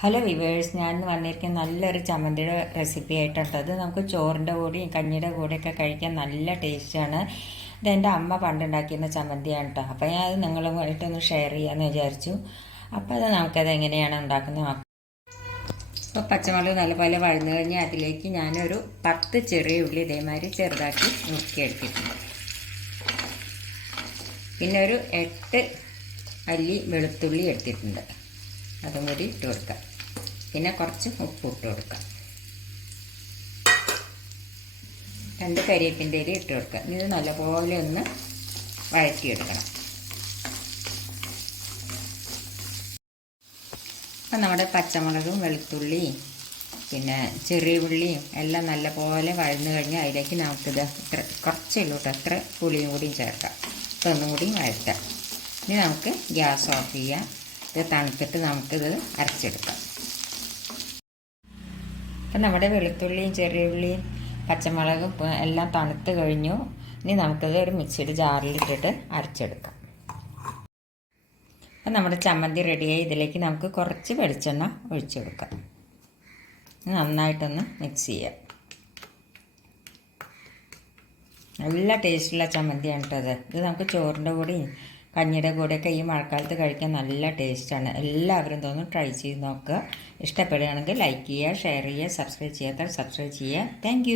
Hello viewers ഞാൻ ഇന്ന് വന്നിരിക്കുന്ന നല്ലൊരു ചമ്മന്തിയുടെ റെസിപ്പി ആയിട്ടുണ്ട് അത് നമുക്ക് ചോറിന്റെ കൂടെയും കഞ്ഞിയുടെ കൂടെയൊക്കെ കഴിക്കാൻ നല്ല ടേസ്റ്റാണ് ഇത് എന്റെ അമ്മ പണ്ടുണ്ടാക്കിയിരുന്ന ചമ്മന്തിയാണ് കേട്ടോ അപ്പോൾ ഞാൻ അത് നിങ്ങളുമായിട്ടൊന്ന് ഷെയർ ചെയ്യാമെന്ന് വിചാരിച്ചു. അപ്പോൾ അത് നമുക്കത് എങ്ങനെയാണ് ഉണ്ടാക്കുന്നത് അപ്പോൾ പച്ചമുളക് നല്ലപോലെ വഴന്നു കഴിഞ്ഞാൽ അതിലേക്ക് ഞാനൊരു പത്ത് ചെറിയ ഉള്ളി ഇതേമാതിരി ചെറുതാക്കി നുറുക്കിയെടുത്തിട്ടുണ്ട്. പിന്നെ ഒരു എട്ട് അല്ലി വെളുത്തുള്ളി എടുത്തിട്ടുണ്ട്. അതും കൂടി ഇട്ട് കൊടുക്കാം. പിന്നെ കുറച്ച് ഉപ്പ് ഇട്ട് കൊടുക്കാം. രണ്ട് കരിയേപ്പിന്റെ ഇല ഇട്ട് കൊടുക്കാം. ഇത് നല്ലപോലെ ഒന്ന് വഴറ്റിയെടുക്കണം. അപ്പം നമ്മുടെ പച്ചമുളകും വെളുത്തുള്ളിയും പിന്നെ ചെറിയ ഉള്ളിയും എല്ലാം നല്ലപോലെ വഴന്നു കഴിഞ്ഞാൽ അതിലേക്ക് നമുക്കിത് ഇത്ര കുറച്ചേ ഉള്ളൂ കേട്ടോ. എത്ര പുളിയും കൂടിയും ചേർക്കാം. ഇപ്പം ഒന്നും കൂടി വഴറ്റാം. ഇനി നമുക്ക് ഗ്യാസ് ഓഫ് ചെയ്യാം. ഇത് തണുത്തിട്ട് നമുക്കിത് അരച്ചെടുക്കാം. അപ്പം നമ്മുടെ വെളുത്തുള്ളിയും ചെറിയ ഉള്ളിയും പച്ചമുളകും എല്ലാം തണുത്ത് കഴിഞ്ഞു. ഇനി നമുക്കിത് ഒരു മിക്സിയുടെ ജാറിലിട്ടിട്ട് അരച്ചെടുക്കാം. അപ്പം നമ്മുടെ ചമ്മന്തി റെഡിയായി. ഇതിലേക്ക് നമുക്ക് കുറച്ച് വെളിച്ചെണ്ണ ഒഴിച്ചെടുക്കാം. നന്നായിട്ടൊന്ന് മിക്സ് ചെയ്യാം. നല്ല ടേസ്റ്റുള്ള ചമ്മന്തിയാണ് കേട്ടോ അത് ഇത് നമുക്ക് ചോറിന്റെ കൂടെയും കഞ്ഞിയുടെ കൂടെയൊക്കെ ഈ മഴക്കാലത്ത് കഴിക്കാൻ നല്ല ടേസ്റ്റാണ്. എല്ലാവരും തോന്നും ട്രൈ ചെയ്ത് നോക്കുക ഇഷ്ടപ്പെടുകയാണെങ്കിൽ ലൈക്ക് ചെയ്യുക ഷെയർ ചെയ്യുക സബ്സ്ക്രൈബ് ചെയ്യാത്ത സബ്സ്ക്രൈബ് ചെയ്യുക. താങ്ക്